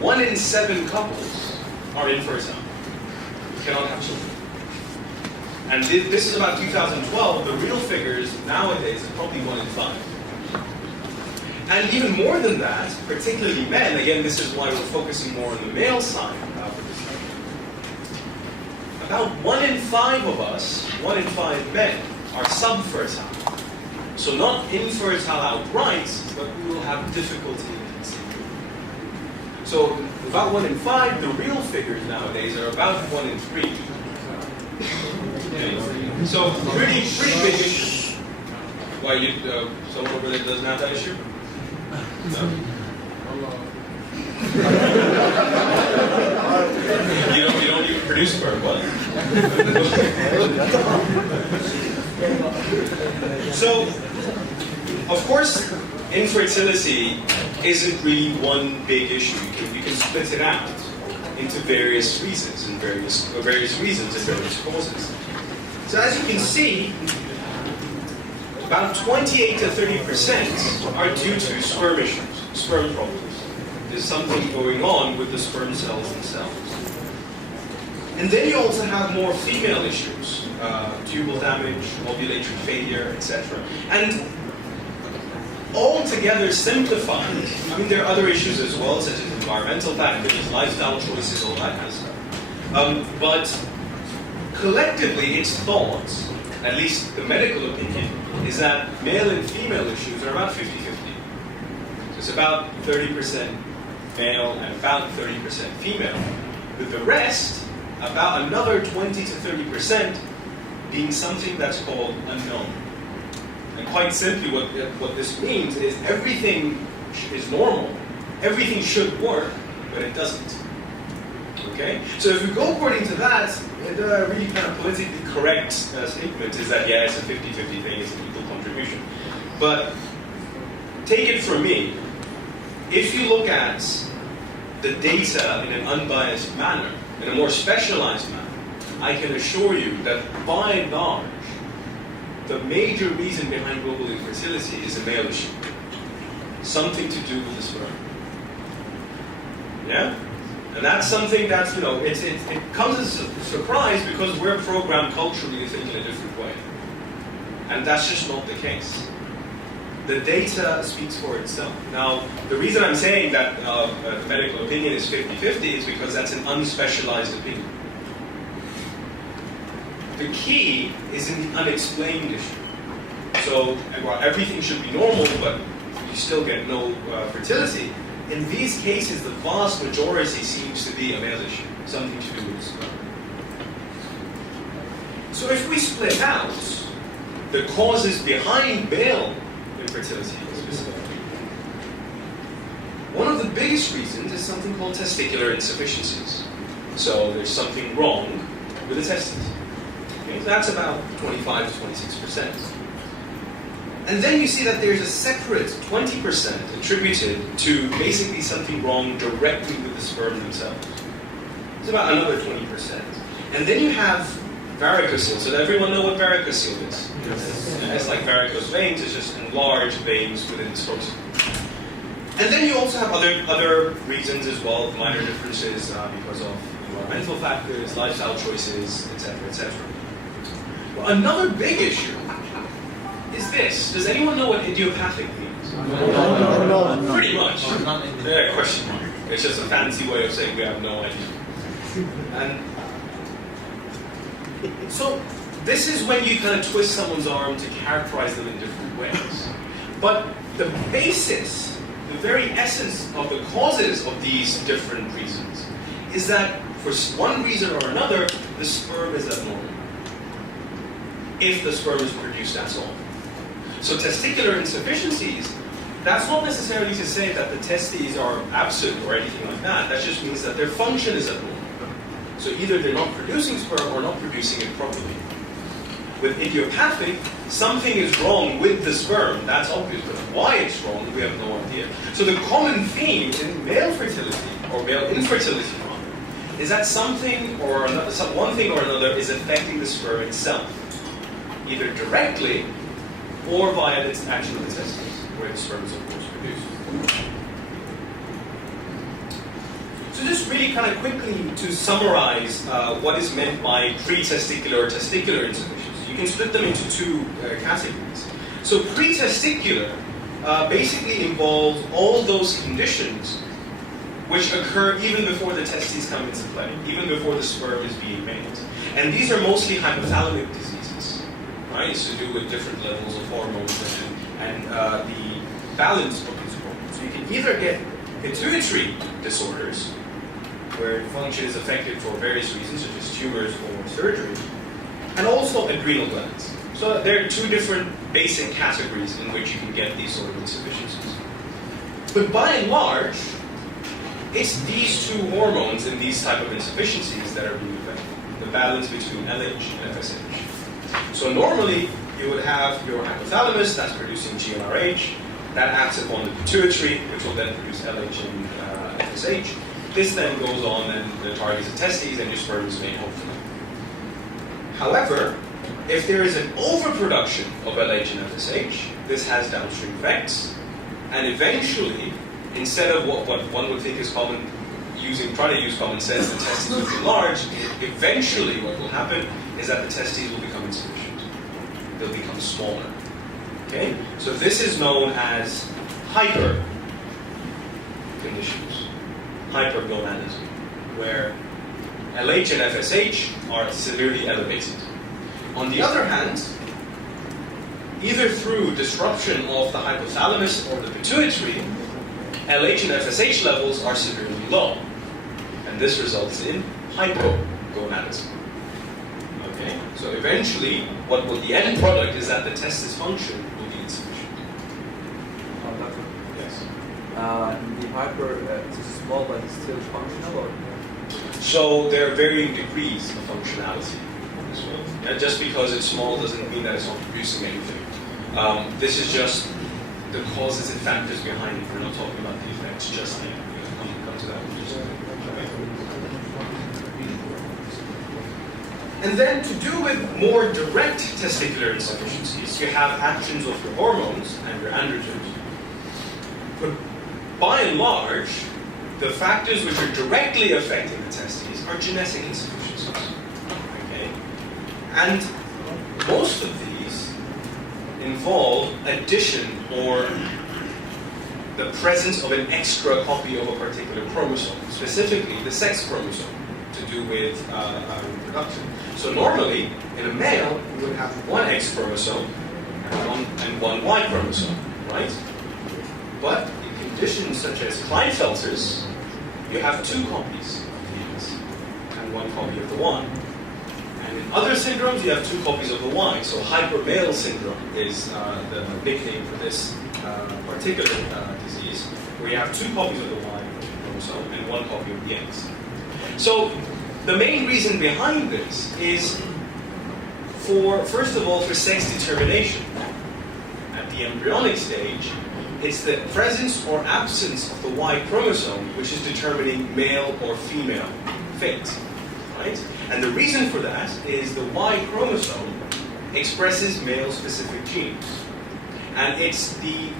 1 in 7 couples are infertile, cannot have children. And this is about 2012. The real figures nowadays is probably 1 in 5. And even more than that, particularly men, again, this is why we're focusing more on the male side for this study. About 1 in 5 of us, 1 in 5 men, are subfertile. So not infertile outright, but we will have difficulty in conceiving. So about 1 in 5, the real figures nowadays are about 1 in 3. Okay. So pretty big issue. Why you someone over there doesn't have that issue? No? you don't even produce sperm, what? So, of course, infertility isn't really one big issue. You can split it out into various reasons and various reasons and various causes. So as you can see, about 28 to 30% are due to sperm issues, sperm problems. There's something going on with the sperm cells themselves. And then you also have more female issues, tubal damage, ovulatory failure, etc. And altogether simplified, I mean, there are other issues as well, such as environmental factors, lifestyle choices, all that kind of stuff. But collectively, it's thought, at least the medical opinion, is that male and female issues are about 50-50. So it's about 30% male and about 30% female. With the rest, about another 20 to 30% being something that's called unknown. And quite simply, what this means is everything is normal, everything should work, but it doesn't. Okay? So if we go according to that, the really kind of politically correct statement is that, yeah, it's a 50-50 thing, it's an equal contribution. But take it from me, if you look at the data in an unbiased manner, in a more specialized manner, I can assure you that by and large, the major reason behind global infertility is a male issue. Something to do with the sperm. Yeah? And that's something that's, it comes as a surprise because we're programmed culturally to think in a different way. And that's just not the case. The data speaks for itself. Now, the reason I'm saying that the medical opinion is 50-50 is because that's an unspecialized opinion. The key is in the unexplained issue. So, well, everything should be normal, but you still get no fertility. In these cases, the vast majority seems to be a male issue, something to do with sperm. So if we split out the causes behind male infertility specifically, one of the biggest reasons is something called testicular insufficiencies. So there's something wrong with the testes. Okay, so that's about 25 to 26%. And then you see that there's a separate 20% attributed to basically something wrong directly with the sperm themselves. It's about another 20%. And then you have varicocele. So does everyone know what varicocele is? Yes. And it's like varicose veins, it's just enlarged veins within the scrotum. And then you also have other reasons as well, minor differences because of environmental factors, lifestyle choices, etc., etc. Well, another big issue is this. Does anyone know what idiopathic means? No. Pretty much. Yeah, question mark. It's just a fancy way of saying we have no idea. And so this is when you kind of twist someone's arm to characterize them in different ways. But the basis, the very essence of the causes of these different reasons is that for one reason or another, the sperm is abnormal. If the sperm is produced at all. So testicular insufficiencies, that's not necessarily to say that the testes are absent or anything like that. That just means that their function is abnormal. So either they're not producing sperm or not producing it properly. With idiopathic, something is wrong with the sperm. That's obvious, but why it's wrong, we have no idea. So the common theme in male fertility, or male infertility rather, is that something or another, one thing or another is affecting the sperm itself. Either directly or via the action of the testes, where the sperm is of course produced. just really kind of quickly to summarize what is meant by pre-testicular or testicular insufficiency. You can split them into two categories. So pre-testicular basically involves all those conditions which occur even before the testes come into play, even before the sperm is being made. And these are mostly hypothalamic diseases, right? It's to do with different levels of hormones and the balance of these hormones. So you can either get pituitary disorders, where function is affected for various reasons, such as tumors or surgery, and also adrenal glands. So there are two different basic categories in which you can get these sort of insufficiencies. But by and large, it's these two hormones and these type of insufficiencies that are being affected. The balance between LH and FSH. So normally, you would have your hypothalamus that's producing GnRH, that acts upon the pituitary, which will then produce LH and FSH. This then goes on and targets the testes and your sperm is made, hopefully. However, if there is an overproduction of LH and FSH, this has downstream effects, and eventually, instead of what one would think is common, trying to use common sense, the testes will be large, eventually what will happen is that the testes will become insufficient. They'll become smaller. Okay? So this is known as hyper conditions, hypergonadism, where LH and FSH are severely elevated. On the other hand, either through disruption of the hypothalamus or the pituitary, LH and FSH levels are severely low. And this results in hypogonadism. Okay? So eventually, what will the end product is that the testis function will be insufficient. Doctor? Yes. The hyper is small but it's still functional, or? So there are varying degrees of functionality. So, just because it's small doesn't mean that it's not producing anything. This is just the causes and factors behind it. We're not talking about the effects just yet. We'll come to that in just a minute. And then to do with more direct testicular insufficiencies, you have actions of your hormones and your androgens. But by and large, the factors which are directly affecting the testes are genetic insufficiencies. Okay? And most of these involve addition or the presence of an extra copy of a particular chromosome, specifically the sex chromosome, to do with reproduction. So normally, in a male, you would have one X chromosome and one Y chromosome, right? But in conditions such as Klinefelter's, you have two copies of the X and one copy of the Y. And in other syndromes, you have two copies of the Y. So hypermale syndrome is the nickname for this particular disease, where you have two copies of the Y chromosome and one copy of the X. So the main reason behind this is first of all, for sex determination. At the embryonic stage, it's the presence or absence of the Y chromosome which is determining male or female fate, right? And the reason for that is the Y chromosome expresses male-specific genes. And it's the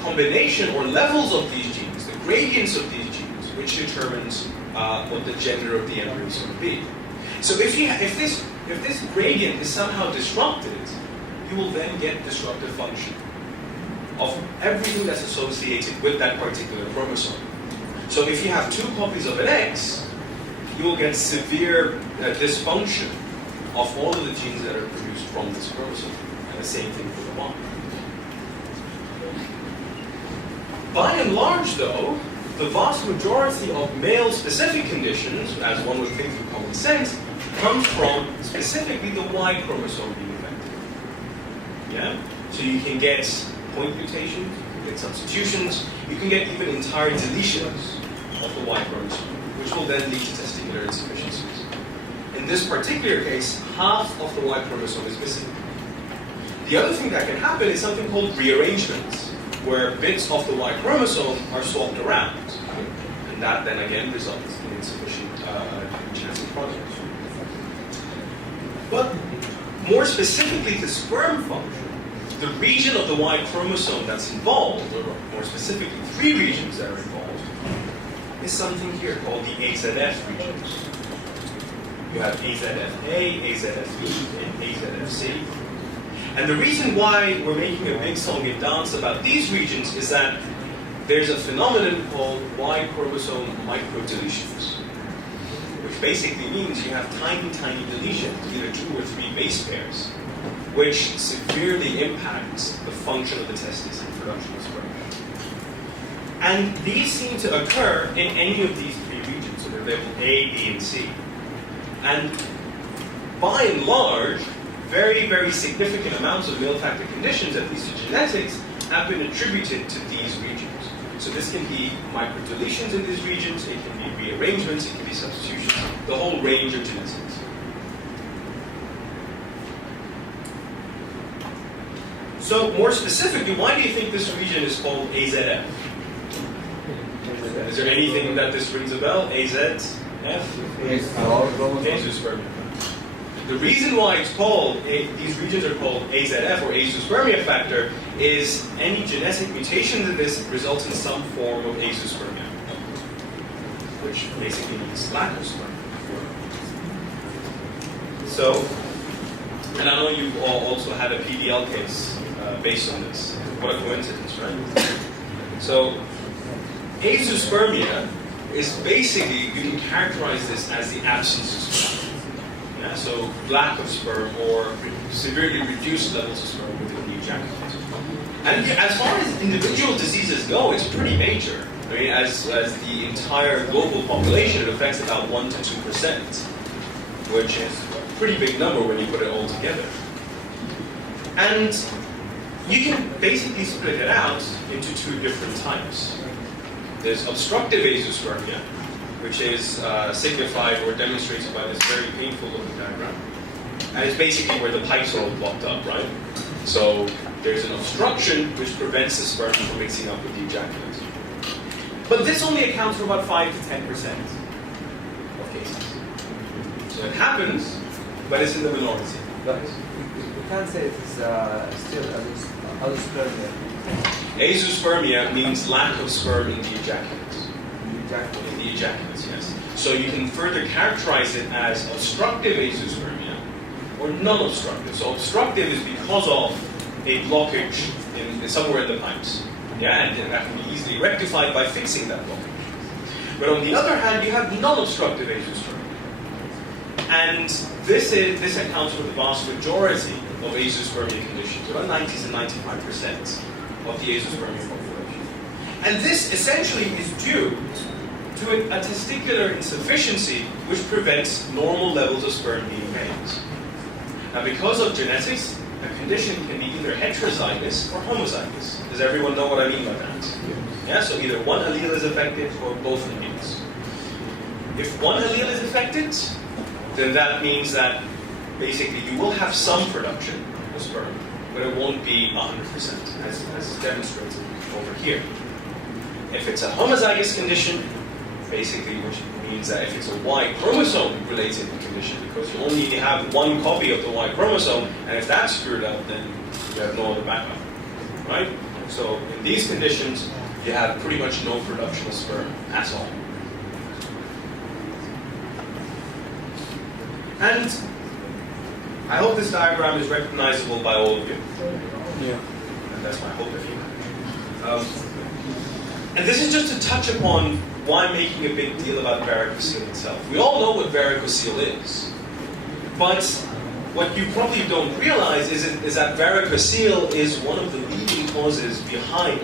combination or levels of these genes, the gradients of these genes, which determines what the gender of the embryo is going to be. So if this gradient is somehow disrupted, you will then get disruptive function of everything that's associated with that particular chromosome. So if you have two copies of an X, you will get severe dysfunction of all of the genes that are produced from this chromosome. And the same thing for the Y. By and large, though, the vast majority of male-specific conditions, as one would think through common sense, comes from specifically the Y chromosome being affected. Yeah? So you can get point mutations, you can get substitutions, you can get even entire deletions of the Y chromosome, which will then lead to testicular insufficiencies. In this particular case, half of the Y chromosome is missing. The other thing that can happen is something called rearrangements, where bits of the Y chromosome are swapped around. And that then again results in insufficient genetic product. But more specifically to sperm function, the region of the Y chromosome that's involved, or more specifically 3 regions that are involved, is something here called the AZF regions. You have AZFA, AZFE, and AZFC. And the reason why we're making a big song and dance about these regions is that there's a phenomenon called Y chromosome microdeletions, which basically means you have tiny, tiny deletions, either 2 or 3 base pairs, which severely impacts the function of the testes and production of sperm. And these seem to occur in any of these 3 regions, so they're labeled A, B, and C. And by and large, very, very significant amounts of male factor conditions, at least in genetics, have been attributed to these regions. So this can be microdeletions in these regions, it can be rearrangements, it can be substitutions, the whole range of genetics. So more specifically, why do you think this region is called AZF? Is there anything that this rings a bell? AZF? Azoospermia. The reason why it's called, these regions are called AZF or azoospermia factor is any genetic mutation in this results in some form of azoospermia, which basically means lack of sperm. So, and I know you've all also had a PDL case based on this. What a coincidence, right? So, azoospermia is basically, you can characterize this as the absence of sperm. Yeah, so lack of sperm or severely reduced levels of sperm within the ejaculate. And as far as individual diseases go, it's pretty major. I mean, as the entire global population, it affects about 1 to 2%, which is a pretty big number when you put it all together. And you can basically split it out into 2 different types. There's obstructive azoospermia, which is signified or demonstrated by this very painful looking diagram. And it's basically where the pipes are all blocked up, right? So there's an obstruction which prevents the sperm from mixing up with the ejaculate. But this only accounts for about 5 to 10% of cases. So it happens, but it's in the minority. But you can't say it is still azoospermia. Azoospermia means lack of sperm in the ejaculate. In the ejaculates, yes. So you can further characterize it as obstructive azoospermia or non-obstructive. So obstructive is because of a blockage in somewhere in the pipes. Yeah, and that can be easily rectified by fixing that blockage. But on the other hand, you have non-obstructive azoospermia. And this accounts for the vast majority of azoospermia conditions, about 90 to 95% of the azoospermia population. And this essentially is due to a testicular insufficiency which prevents normal levels of sperm being made. Now, because of genetics, a condition can be either heterozygous or homozygous. Does everyone know what I mean by that? Yeah, so either one allele is affected or both alleles. If one allele is affected, then that means that basically you will have some production of sperm, but it won't be 100%, as demonstrated over here. If it's a homozygous condition, basically, which means that if it's a Y chromosome related condition, because you only have one copy of the Y chromosome, and if that's screwed up, then you have no other backup, right? So in these conditions, you have pretty much no production of sperm at all. And I hope this diagram is recognizable by all of you. Yeah. And that's my hope of you. And this is just to touch upon why I'm making a big deal about varicocele itself. We all know what varicocele is. But what you probably don't realize is that varicocele is one of the leading causes behind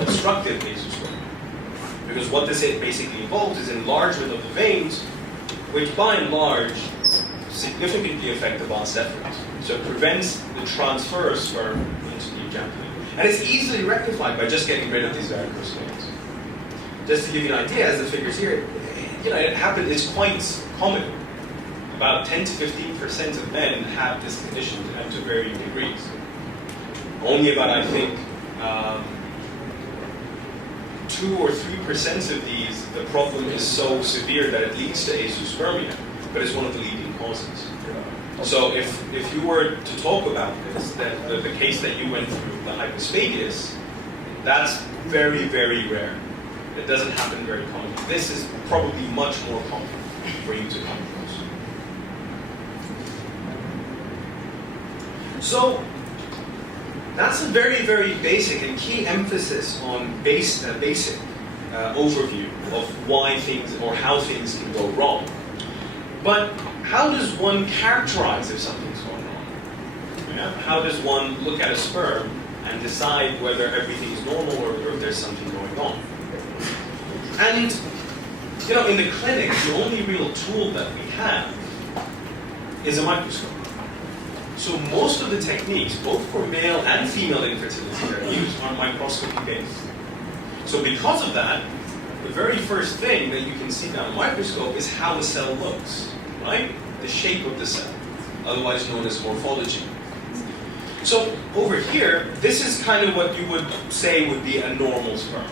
obstructive azoospermia. Because what this basically involves is enlargement of the veins, which by and large significantly affect the vas efferent. So it prevents the transfer of sperm into the ejaculate. And it's easily rectified by just getting rid of these varicose veins. Just to give you an idea, as the figures here, it happens, it's quite common. About 10 to 15% of men have this condition and to varying degrees. Only about, I think, 2 or 3% of these, the problem is so severe that it leads to azoospermia, but it's one of the leading causes. So if you were to talk about this, then the case that you went through, the hypospadias, that's very, very rare. It doesn't happen very commonly. This is probably much more common for you to come across. So that's a very, very basic and key emphasis on basic overview of why things or how things can go wrong. But how does one characterize if something's going wrong? Yeah? How does one look at a sperm and decide whether everything is normal or if there's something going on? And in the clinic, the only real tool that we have is a microscope. So most of the techniques, both for male and female infertility, that are used are microscopy based. So because of that, the very first thing that you can see down a microscope is how a cell looks, right? The shape of the cell, otherwise known as morphology. So over here, this is kind of what you would say would be a normal sperm.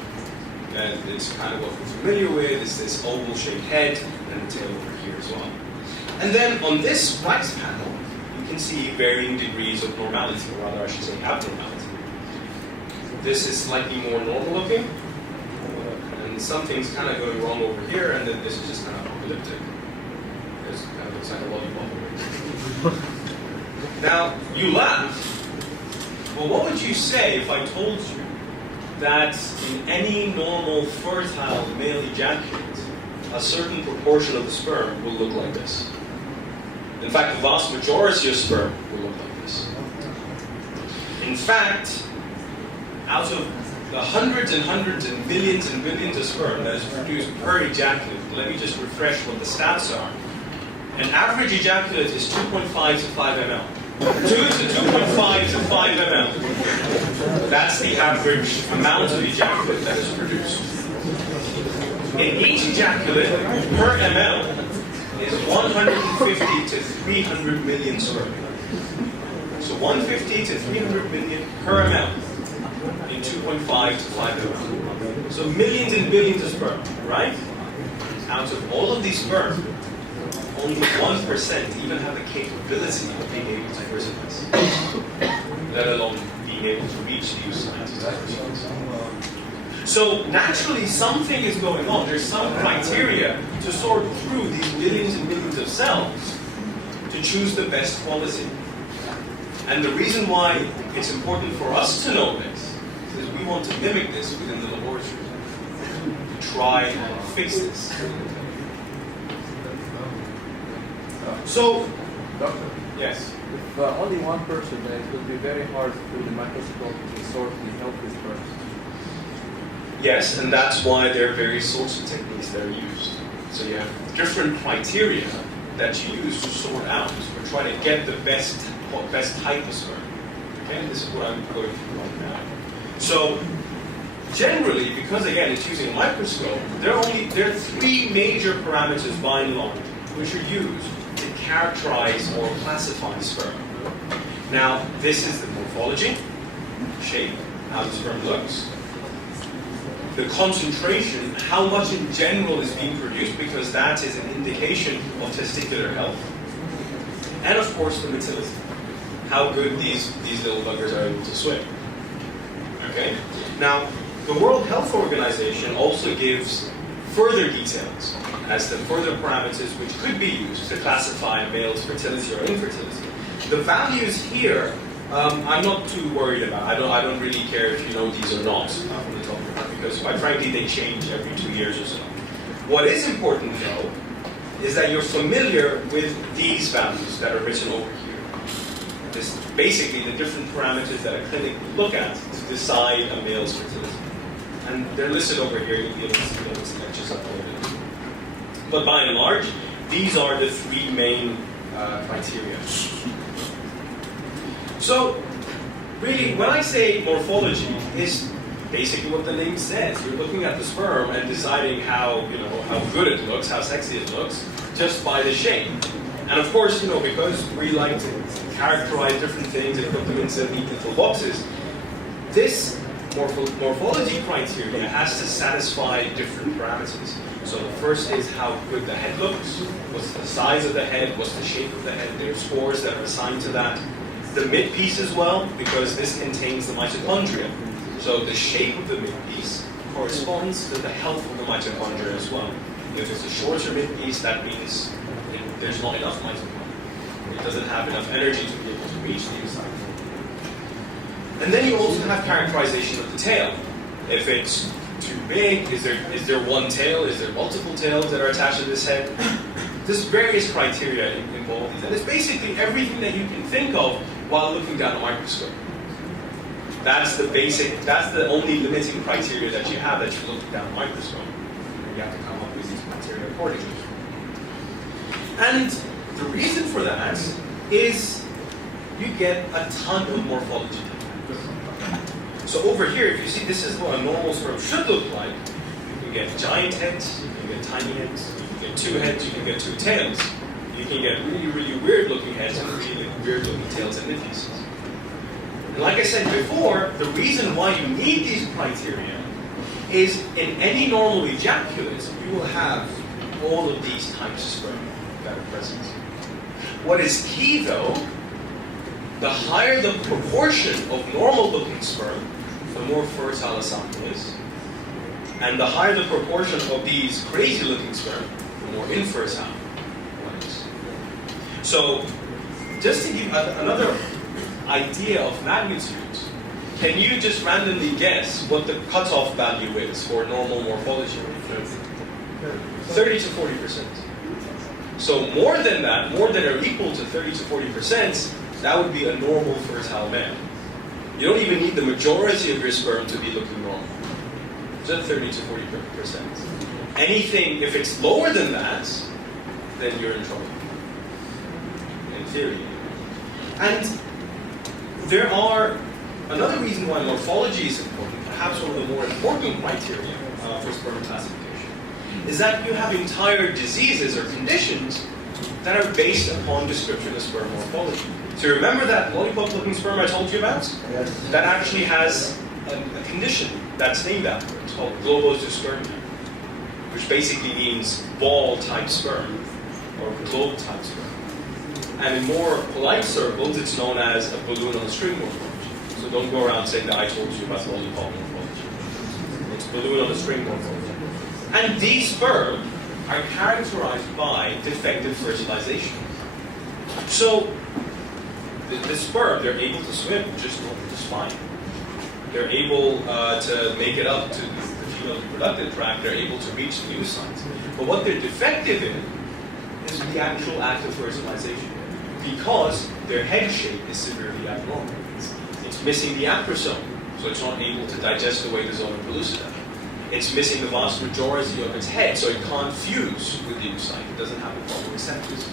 And it's kind of what we're familiar with, is this oval-shaped head and the tail over here as well. And then on this right panel, you can see varying degrees of normality, or rather I should say abnormality. This is slightly more normal looking, and something's kind of going wrong over here, and then this is just kind of elliptic. It kind of looks like a lollipop. Now, you laugh. Well, what would you say if I told you that in any normal fertile male ejaculate, a certain proportion of the sperm will look like this? In fact, the vast majority of sperm will look like this. In fact, out of the hundreds and hundreds and billions of sperm that is produced per ejaculate, let me just refresh what the stats are. An average ejaculate is 2.5 to 5 ml. 2 to 2.5 to 5 ml. That's the average amount of ejaculate that is produced. In each ejaculate per ml is 150 to 300 million sperm. So 150 to 300 million per ml in 2.5 to 5 ml. So millions and billions of sperm, right? Out of all of these sperm, only 1% even have the capability of being able to fertilize, let alone being able to reach these sites. So naturally something is going on. There's some criteria to sort through these billions and billions of cells to choose the best quality. And the reason why it's important for us to know this is we want to mimic this within the laboratory, to try and fix this. So, Doctor, yes. if only one person, then it would be very hard through the microscope to sort the healthy sperm. Yes, and that's why there are various sorts of techniques that are used. So you have different criteria that you use to sort out, or try to get the best type of sperm. Okay, and this is what I'm going through right now. So generally, because again it's using a microscope, there are three major parameters by and large which are used to characterize or classify sperm. Now, this is the morphology, shape, how the sperm looks. The concentration, how much in general is being produced, because that is an indication of testicular health. And of course, the motility, how good these little buggers are able to swim. Okay? Now, the World Health Organization also gives further details as to further parameters which could be used to classify a male's fertility or infertility. The values here, I'm not too worried about. I don't really care if you know these or not from the top of your head, because quite frankly they change every 2 years or so. What is important though is that you're familiar with these values that are written over here. This is basically the different parameters that a clinic would look at to decide a male's fertility. And they're listed over here. You'll be able to see them. It's lectures uploaded. But by and large, these are the three main criteria. So, really, when I say morphology, it's basically what the name says. You're looking at the sperm and deciding how good it looks, how sexy it looks, just by the shape. And of course, because we like to characterize different things and put them into neat little boxes, this morphology criteria has to satisfy different parameters. So the first is how good the head looks, what's the size of the head, what's the shape of the head. There are scores that are assigned to that. The midpiece as well, because this contains the mitochondria. So the shape of the midpiece corresponds to the health of the mitochondria as well. If it's a shorter mid piece, that means there's not enough mitochondria. It doesn't have enough energy to be able to reach the inside. And then you also have characterization of the tail. If it's too big, is there one tail? Is there multiple tails that are attached to this head? There's various criteria involved, and it's basically everything that you can think of while looking down a microscope. That's the only limiting criteria that you have that you look down a microscope. You have to come up with these criteria accordingly. And the reason for that is you get a ton of morphology. So over here, if you see, this is what a normal sperm should look like. You can get giant heads, you can get tiny heads, you can get 2 heads, you can get 2 tails. You can get really, really weird looking heads and really weird looking tails and midpieces. And like I said before, the reason why you need these criteria is in any normal ejaculate, you will have all of these types of sperm that are present. What is key though, the higher the proportion of normal looking sperm, the more fertile a sample is. And the higher the proportion of these crazy looking sperm, the more infertile one is. So, just to give another idea of magnitude, can you just randomly guess what the cutoff value is for normal morphology? 30 to 40%. So more than that, more than or equal to 30 to 40%, that would be a normal fertile male. You don't even need the majority of your sperm to be looking normal. Just 30 to 40%. Anything, if it's lower than that, then you're in trouble. In theory. And there are, another reason why morphology is important, perhaps one of the more important criteria for sperm classification, is that you have entire diseases or conditions that are based upon description of sperm morphology. So remember that lollipop-looking sperm I told you about? Yes. That actually has a condition that's named after it. It's called globospermia, which basically means ball-type sperm or globe-type sperm. And in more polite circles, it's known as a balloon on a string morphology. So don't go around saying that I told you about lollipop morphology. It's balloon on a string morphology. And these sperm are characterized by defective fertilization. So the sperm, they're able to swim just fine. They're able to make it up to the female reproductive tract. They're able to reach the oocytes. But what they're defective in is the actual act of fertilization, because their head shape is severely abnormal. It's missing the acrosome, so it's not able to digest the way the zona pellucida. It's missing the vast majority of its head, so it can't fuse with the oocyte. It doesn't have the proper receptors.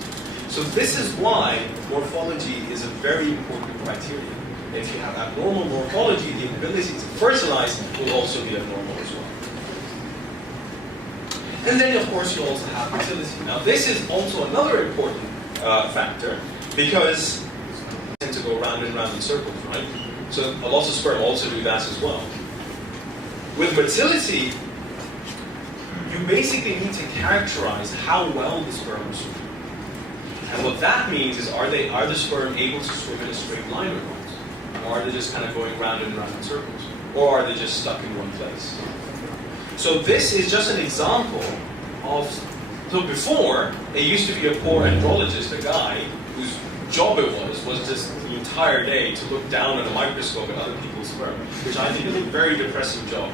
So this is why morphology is a very important criteria. If you have abnormal morphology, the ability to fertilize will also be abnormal as well. And then, of course, you also have fertility. Now, this is also another important factor, because they tend to go round and round in circles, right? So a lot of sperm also do that as well. With motility, you basically need to characterize how well the sperm swim. And what that means is, are the sperm able to swim in a straight line or not? Or are they just kind of going round and round in circles? Or are they just stuck in one place? So this is just an example of, so before, it used to be a poor andrologist, a guy whose job it was just the entire day to look down at a microscope at other people's sperm, which I think is a very depressing job.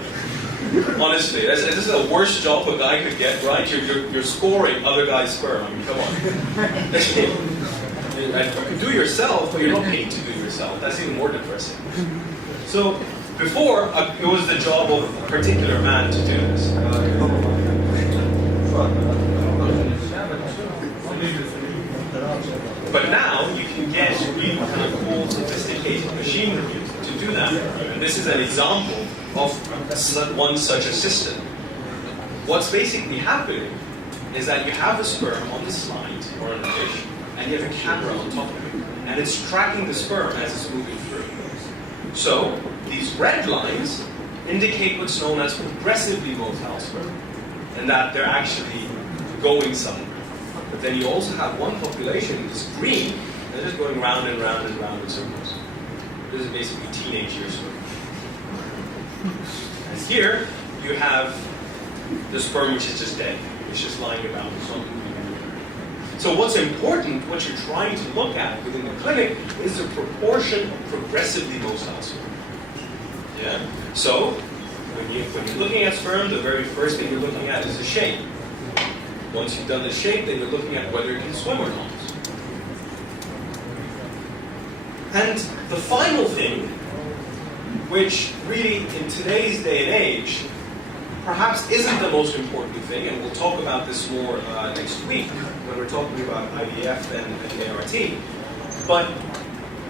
Honestly, this is the worst job a guy could get, right? You're scoring other guys' sperm. I mean, come on. And you can do yourself, but you're not paid to do yourself. That's even more depressing. So before, it was the job of a particular man to do this. But now you can get really kind of cool, sophisticated machinery to do that. And this is an example of one such a system. What's basically happening is that you have a sperm on the slide or on a dish, and you have a camera on top of it, and it's tracking the sperm as it's moving through. So these red lines indicate what's known as progressively motile sperm, and that they're actually going somewhere. But then you also have one population that's green, and they're just going round and round and round in circles. This is basically teenage years sperm. And here, you have the sperm which is just dead. It's just lying about. It's not moving anywhere. So what's important, what you're trying to look at within the clinic, is the proportion of progressively motile sperm. Yeah? So, when you're looking at sperm, the very first thing you're looking at is the shape. Once you've done the shape, then you're looking at whether it can swim or not. And the final thing, which really in today's day and age, perhaps isn't the most important thing, and we'll talk about this more next week when we're talking about IVF and ART, but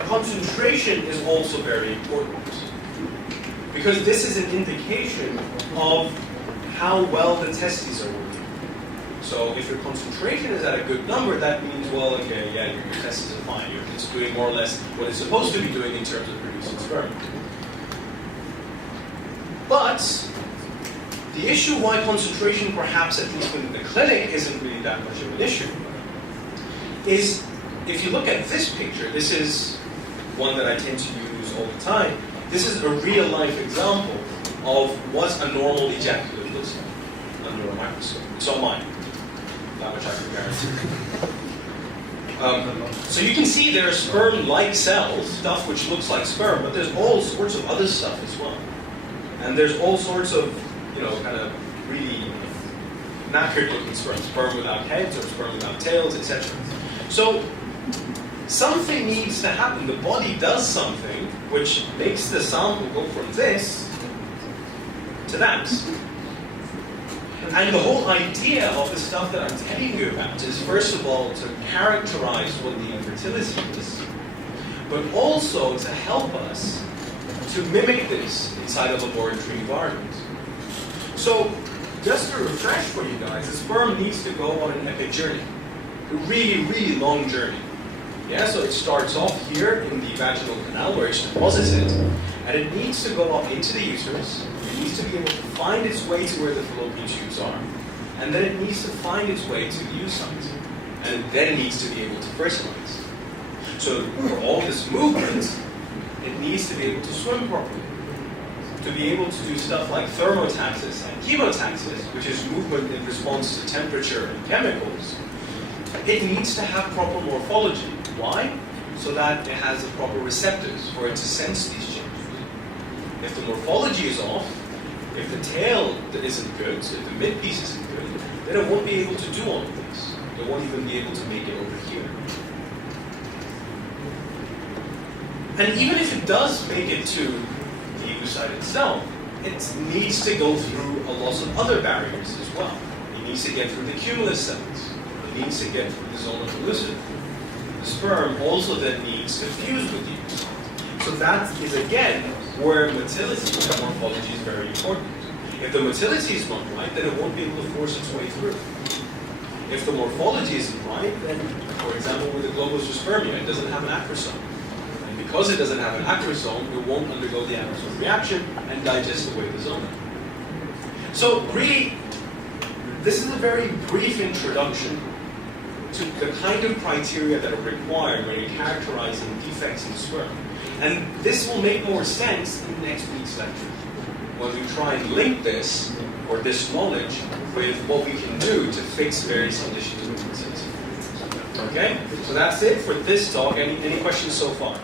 concentration is also very important. Because this is an indication of how well the testes are working. So if your concentration is at a good number, that means, well, okay, yeah, your testes are fine. It's doing more or less what it's supposed to be doing in terms of producing sperm. But the issue why concentration, perhaps at least within the clinic, isn't really that much of an issue is if you look at this picture, this is one that I tend to use all the time. This is a real-life example of what a normal ejaculate looks like under a microscope. It's on mine. That much I can guarantee. So you can see there are sperm-like cells, stuff which looks like sperm, but there's all sorts of other stuff as well. And there's all sorts of, kind of really knackered-looking sperm. Sperm without heads or sperm without tails, etc. So something needs to happen. The body does something which makes the sample go from this to that. And the whole idea of the stuff that I'm telling you about is, first of all, to characterize what the infertility is, but also to help us to mimic this inside a laboratory environment. So, just to refresh for you guys, the sperm needs to go on an epic journey, a really, really long journey. Yeah, so it starts off here in the vaginal canal where it's deposited, and it needs to go up into the uterus. It needs to be able to find its way to where the fallopian tubes are, and then it needs to find its way to the oocyte, and it then needs to be able to fertilize. So for all this movement, it needs to be able to swim properly, to be able to do stuff like thermotaxis and chemotaxis, which is movement in response to temperature and chemicals. It needs to have proper morphology. Why? So that it has the proper receptors for it to sense these changes. If the morphology is off, if the tail isn't good, so if the midpiece isn't good, then it won't be able to do all of this. It won't even be able to make it over here. And even if it does make it to the oocyte itself, it needs to go through a lot of other barriers as well. It needs to get through the cumulus cells. It needs to get through the zona pellucida. The sperm also then needs to fuse with the oocyte. So that is again where motility and morphology is very important. If the motility is not right, then it won't be able to force its way through. If the morphology isn't right, then, for example, with the globospermia, it doesn't have an acrosome. And because it doesn't have an acrosome, it won't undergo the acrosome reaction and digest away the zona. So really, this is a very brief introduction to the kind of criteria that are required when you're characterizing defects in sperm. And this will make more sense in next week's lecture, when we try and link this, or this knowledge, with what we can do to fix various conditions of fertility. Okay? So that's it for this talk. Any questions so far?